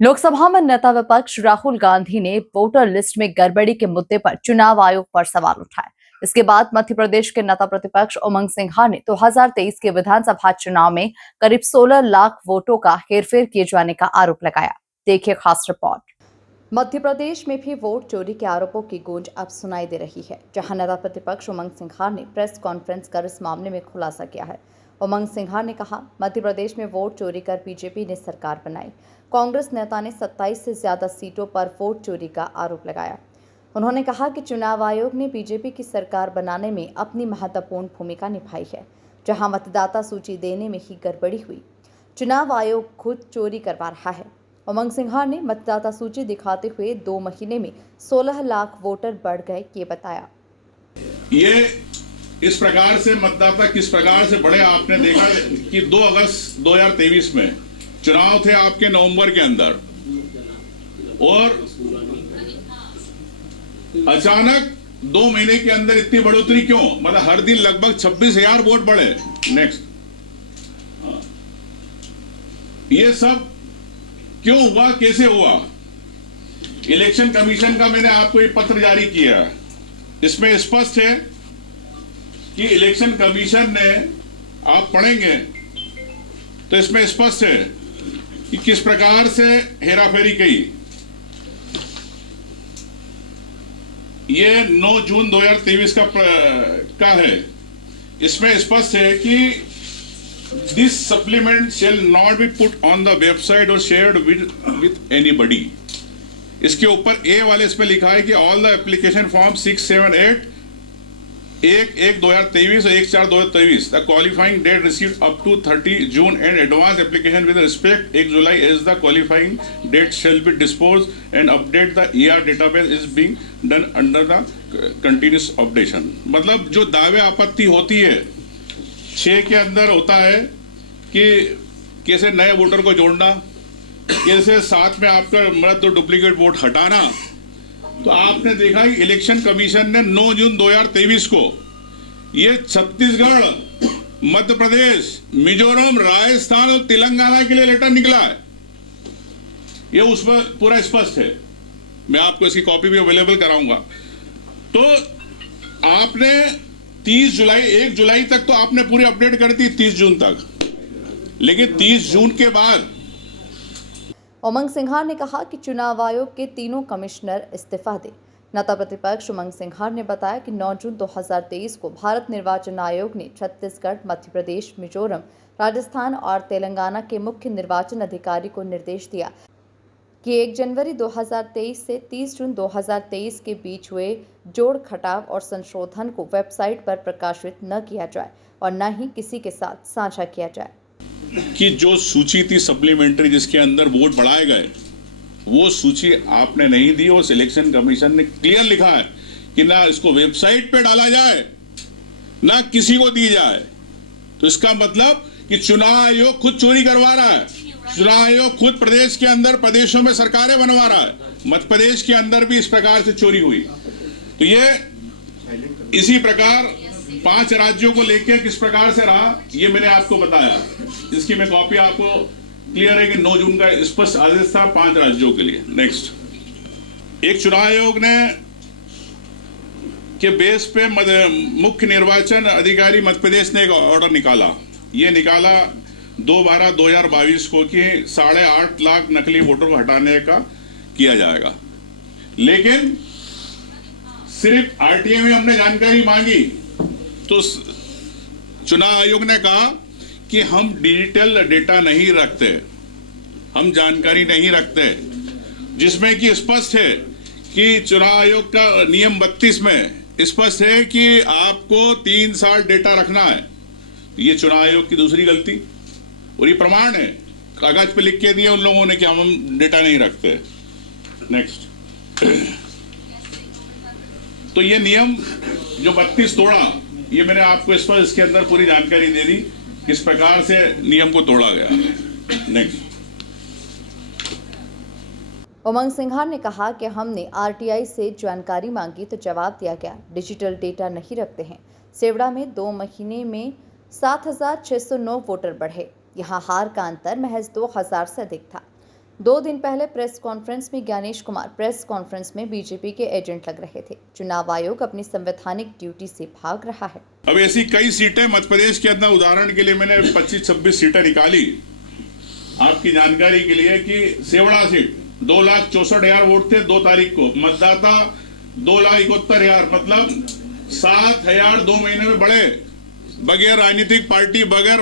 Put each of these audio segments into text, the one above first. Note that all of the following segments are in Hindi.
लोकसभा में नेता विपक्ष राहुल गांधी ने वोटर लिस्ट में गड़बड़ी के मुद्दे पर चुनाव आयोग पर सवाल उठाए। इसके बाद मध्य प्रदेश के नेता प्रतिपक्ष उमंग सिंघार ने 2023 के विधानसभा चुनाव में करीब 16 लाख वोटों का हेरफेर किए जाने का आरोप लगाया। देखिए खास रिपोर्ट। मध्य प्रदेश में भी वोट चोरी के आरोपों की गूंज अब सुनाई दे रही है, जहां नेता प्रतिपक्ष उमंग सिंघार ने प्रेस कॉन्फ्रेंस कर इस मामले में खुलासा किया है। उमंग सिंघार ने कहा, मध्य प्रदेश में वोट चोरी कर बीजेपी ने सरकार बनाई। कांग्रेस नेता ने 27 से ज्यादा सीटों पर वोट चोरी का आरोप लगाया। उन्होंने कहा कि चुनाव आयोग ने बीजेपी की सरकार बनाने में अपनी महत्वपूर्ण भूमिका निभाई है, जहां मतदाता सूची देने में ही गड़बड़ी हुई। चुनाव आयोग खुद चोरी करवा रहा है। उमंग सिंघार ने मतदाता सूची दिखाते हुए 2 महीने में 16 लाख वोटर बढ़ गए, ये बताया। ये इस प्रकार से मतदाता किस प्रकार से बढ़े, आपने देखा कि 2 अगस्त 2023 में चुनाव थे आपके नवंबर के अंदर, और अचानक 2 महीने के अंदर इतनी बढ़ोतरी क्यों? मतलब हर दिन लगभग 26,000 वोट बढ़े। नेक्स्ट, ये सब क्यों हुआ, कैसे हुआ? इलेक्शन कमीशन का मैंने आपको एक पत्र जारी किया, इसमें स्पष्ट है कि इलेक्शन कमीशन ने, आप पढ़ेंगे तो इसमें स्पष्ट है कि किस प्रकार से हेराफेरी की। ये 9 जून 2023 का है। इसमें स्पष्ट है कि this supplement shall not be put on the website और शेयर्ड विद एनीबडी। इसके ऊपर ए वाले इसमें लिखा है कि ऑल द एप्लीकेशन फॉर्म 678 1/1/2023 और 1/4/2023 the qualifying date received up to 30 June and advance application with respect 1 July as the qualifying date shall be dispose and update the ER database is being done under the continuous updation. मतलब जो दावे आपत्ति होती है 6 के अंदर होता है कि कैसे नए वोटर को जोड़ना, कैसे साथ में आपका मतलब तो डुप्लीकेट वोट हटाना। तो आपने देखा कि इलेक्शन कमीशन ने 9 जून 2023 को ये छत्तीसगढ़, मध्य प्रदेश, मिजोरम, राजस्थान और तेलंगाना के लिए लेटर निकला है। ये उसमें पूरा स्पष्ट है, मैं आपको इसकी कॉपी भी अवेलेबल कराऊंगा। तो आपने 1 जुलाई तक तो आपने पूरी अपडेट कर दी, 30 जून तक, लेकिन 30 जून के बाद उमंग सिंघार ने कहा कि चुनाव आयोग के तीनों कमिश्नर इस्तीफा दें। नेता प्रतिपक्ष उमंग सिंघार ने बताया कि 9 जून 2023 को भारत निर्वाचन आयोग ने छत्तीसगढ़, मध्य प्रदेश, मिजोरम, राजस्थान और तेलंगाना के मुख्य निर्वाचन अधिकारी को निर्देश दिया कि 1 जनवरी 2023 से 30 जून 2023 के बीच हुए जोड़ घटाव और संशोधन को वेबसाइट पर प्रकाशित न किया जाए और न ही किसी के साथ साझा किया जाए। कि जो सूची थी सप्लीमेंट्री जिसके अंदर वोट बढ़ाए गए, वो सूची आपने नहीं दी, और इलेक्शन कमीशन ने क्लियर लिखा है कि ना इसको वेबसाइट पे डाला जाए ना किसी को दी जाए। तो इसका मतलब कि चुनाव आयोग खुद चोरी करवा रहा है। चुनाव आयोग खुद प्रदेश के अंदर प्रदेशों में सरकारें बनवा रहा है। मध्य प्रदेश के अंदर भी इस प्रकार से चोरी हुई। तो ये इसी प्रकार 5 राज्यों को लेकर किस प्रकार से रहा, ये मैंने आपको बताया। इसकी मैं कॉपी आपको क्लियर है कि 9 जून का स्पष्ट आदेश था 5 राज्यों के लिए। नेक्स्ट, एक चुनाव आयोग ने के बेस पे मुख्य निर्वाचन अधिकारी मध्य प्रदेश ने एक ऑर्डर निकाला। ये निकाला 2/12/2022 को कि 8.5 लाख नकली वोटर को हटाने का किया जाएगा। लेकिन सिर्फ RTA में हमने जानकारी मांगी तो चुनाव आयोग ने कहा कि हम डिजिटल डेटा नहीं रखते, हम जानकारी नहीं रखते, जिसमें कि स्पष्ट है कि चुनाव आयोग का नियम 32 में स्पष्ट है कि आपको 3 साल डेटा रखना है। ये चुनाव आयोग की दूसरी गलती, और ये प्रमाण है, कागज पे लिख के दिया उन लोगों ने कि हम डेटा नहीं रखते। नेक्स्ट, तो ये नियम जो 32 तोड़ा, ये मैंने आपको इस पर इसके अंदर पूरी जानकारी दे दी किस प्रकार से नियम को तोड़ा गया। नेक्स्ट, उमंग सिंघार ने कहा कि हमने RTI से जानकारी मांगी तो जवाब दिया गया डिजिटल डेटा नहीं रखते हैं। सेवड़ा में 2 महीने में 7,609 वोटर बढ़े। यहाँ हार का अंतर महज 2,000 से अधिक था। 2 दिन पहले प्रेस कॉन्फ्रेंस में ज्ञानेश कुमार प्रेस कॉन्फ्रेंस में बीजेपी के एजेंट लग रहे थे। चुनाव आयोग अपनी संवैधानिक ड्यूटी से भाग रहा है। अब ऐसी कई सीटें मध्य प्रदेश के अंदर, उदाहरण के लिए मैंने 25-26 सीटें निकाली आपकी जानकारी के लिए कि सेवड़ा सीट 2,64,000 वोट थे 2 तारीख को, मतदाता 2,71,000, मतलब 7,000 2 महीने में बढ़े, बगैर राजनीतिक पार्टी, बगैर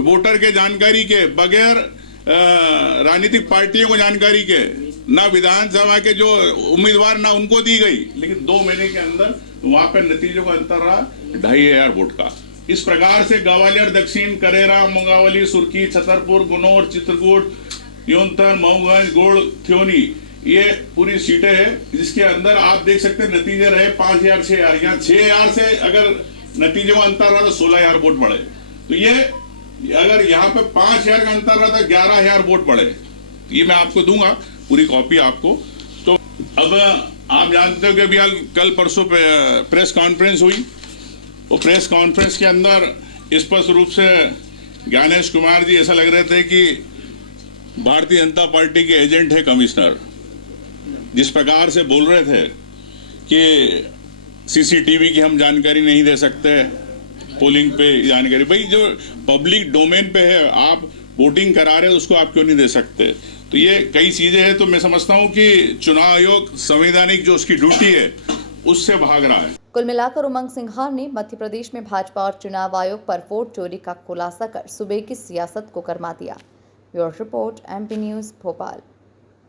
वोटर के जानकारी के, बगैर राजनीतिक पार्टियों को जानकारी के, ना विधानसभा के जो उम्मीदवार ना उनको दी गई, लेकिन 2 महीने के अंदर वहां पर नतीजों का अंतर रहा 2,500 वोट का। इस प्रकार से ग्वालियर दक्षिण, करेरा, मुंगावली, सुर्खी, छतरपुर, गुनौर, चित्रकूट, योनतर, मऊगंज, गोड़, थ्योनी, ये पूरी सीटें हैं जिसके अंदर आप देख सकते हैं नतीजे रहे 5,000, 6,000। यहाँ 6,000 से अगर नतीजों का अंतर रहा तो 16,000 वोट बढ़े। तो ये अगर यहाँ पे 5,000 का अंतर रहा तो 11,000 वोट बढ़े। ये मैं आपको दूंगा पूरी कॉपी आपको। तो अब आप जानते हो कि अभी कल परसों प्रेस कॉन्फ्रेंस हुई, वो प्रेस कॉन्फ्रेंस के अंदर स्पष्ट रूप से ज्ञानेश कुमार जी ऐसा लग रहे थे कि भारतीय जनता पार्टी के एजेंट है कमिश्नर। जिस प्रकार से बोल रहे थे कि सीसीटीवी की हम जानकारी नहीं दे सकते, पोलिंग पे जानकारी, भाई जो पब्लिक डोमेन पे है, आप वोटिंग करा रहे हो उसको आप क्यों नहीं दे सकते? तो ये कई चीजें हैं। तो मैं समझता हूं कि चुनाव आयोग संवैधानिक जो उसकी ड्यूटी है उससे भाग रहा है। कुल मिलाकर उमंग सिंघार ने मध्य प्रदेश में भाजपा और चुनाव आयोग पर वोट चोरी का खुलासा कर सूबे की सियासत को गरमा दिया। Bureau report, MP news, Bhopal.